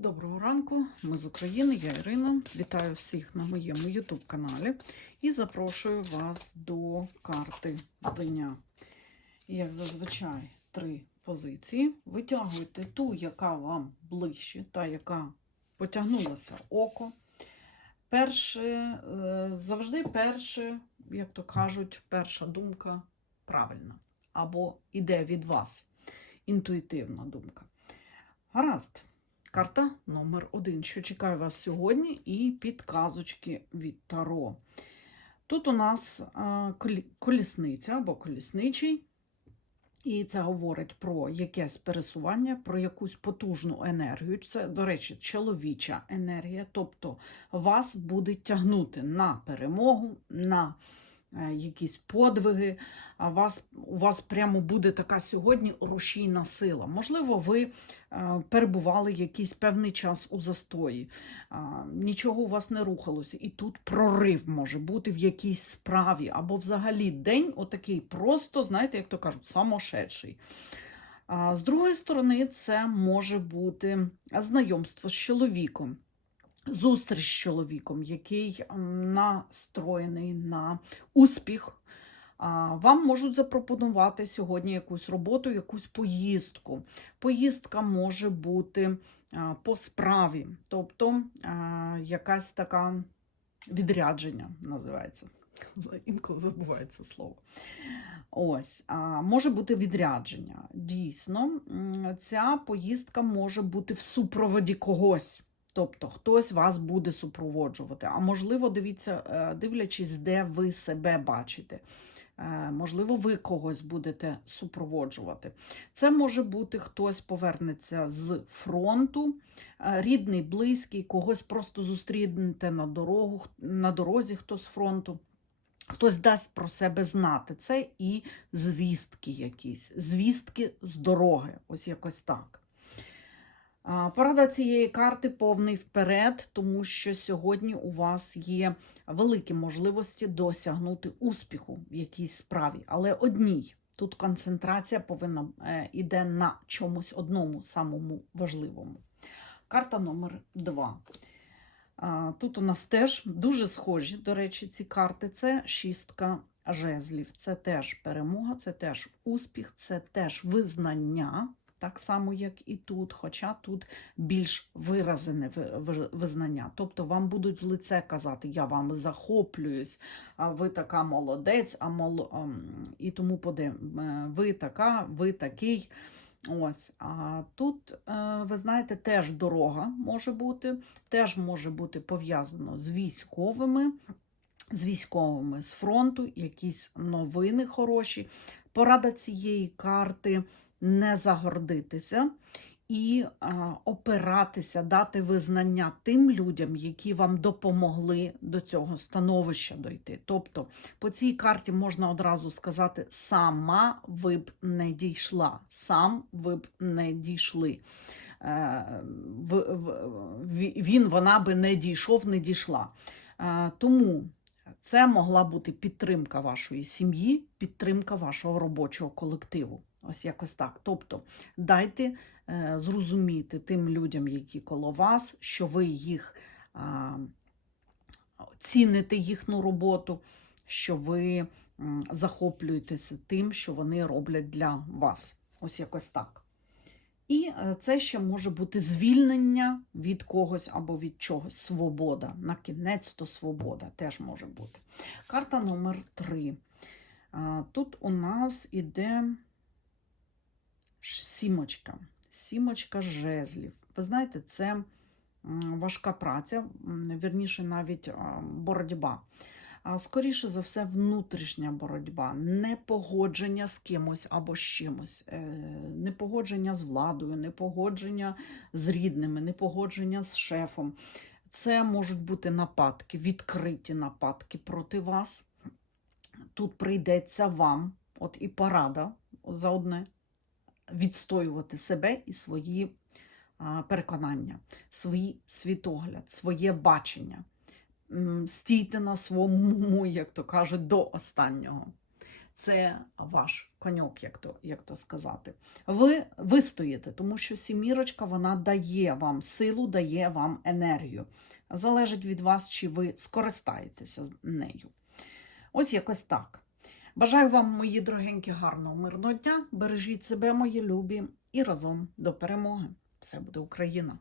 Доброго ранку, ми з України, я Ірина. Вітаю всіх на моєму YouTube каналі і запрошую вас до карти дня. Як зазвичай, три позиції. Витягуйте ту, яка вам ближче, та, яка потягнулася око. Перше, е, завжди перше, як то кажуть, перша думка правильна. Або іде від вас. Інтуїтивна думка. Гаразд. Карта номер один, що чекає вас сьогодні, і підказочки від Таро. Тут у нас колісниця або колісничий, і це говорить про якесь пересування, про якусь потужну енергію. Це, до речі, чоловіча енергія, тобто вас буде тягнути на перемогу, на якісь подвиги. Вас, у вас прямо буде така сьогодні рушійна сила. Можливо, ви е, перебували якийсь певний час у застої, нічого у вас не рухалося, і тут прорив може бути в якійсь справі, або взагалі день отакий просто, знаєте, як то кажуть, самошедший. З другої сторони, це може бути знайомство з чоловіком. Зустріч з чоловіком, який настроєний на успіх. Вам можуть запропонувати сьогодні якусь роботу, якусь поїздку. Поїздка може бути по справі, тобто якась така відрядження називається. Інколи забувається слово. Ось, а, може бути відрядження. Дійсно, ця поїздка може бути в супроводі когось. Тобто хтось вас буде супроводжувати. А можливо, дивіться, е, дивлячись, де ви себе бачите. Е, Можливо, ви когось будете супроводжувати. Це може бути хтось повернеться з фронту, е, рідний, близький, когось просто зустрінете на дорогу, на дорозі, хто з фронту. Хтось дасть про себе знати. Це і звістки якісь, звістки з дороги. Ось якось так. Порада цієї карти повний вперед, тому що сьогодні у вас є великі можливості досягнути успіху в якійсь справі, але одній. Тут концентрація повинна е, іде на чомусь одному, самому важливому. Карта номер два. А, Тут у нас теж дуже схожі, до речі, ці карти. Це шістка жезлів. Це теж перемога, це теж успіх, це теж визнання, так само, як і тут, хоча тут більш виразене ви- ви- визнання. Тобто вам будуть в лице казати, я вам захоплююсь, а ви така молодець, а мол... і тому поде. Ви така, ви такий. Ось, а тут, е, ви знаєте, теж дорога може бути, теж може бути пов'язано з військовими, з військовими з фронту, якісь новини хороші. Порада цієї карти не загордитися і опиратися, дати визнання тим людям, які вам допомогли до цього становища дойти. Тобто по цій карті можна одразу сказати: сама ви б не дійшла, сам ви б не дійшли. Е, Він, вона би не дійшов, не дійшла. Е, Тому це могла бути підтримка вашої сім'ї, підтримка вашого робочого колективу. Ось якось так. Тобто дайте е, зрозуміти тим людям, які коло вас, що ви їх а, ціните їхню роботу, що ви м, захоплюєтеся тим, що вони роблять для вас. Ось якось так. І е, це ще може бути звільнення від когось або від чогось. Свобода. На кінець то свобода теж може бути. Карта номер 3. Тут у нас іде сімочка. Сімочка жезлів. Ви знаєте, це важка праця, вірніше, навіть боротьба. Скоріше за все, внутрішня боротьба, непогодження з кимось або з чимось, е, непогодження з владою, непогодження з рідними, непогодження з шефом. Це можуть бути нападки, відкриті нападки проти вас. Тут прийдеться вам, от і порада за одне, відстоювати себе і свої переконання, свій світогляд, своє бачення. Стійте на своєму, як то кажуть, до останнього. це ваш коньок, як то, як то сказати. Ви вистоїте, тому що сімірочка вона дає вам силу, дає вам енергію. Залежить від вас, чи ви скористаєтеся нею. Ось якось так. Бажаю вам, мої дорогенькі, гарного мирного дня. Бережіть себе, мої любі, і разом до перемоги. Все буде Україна!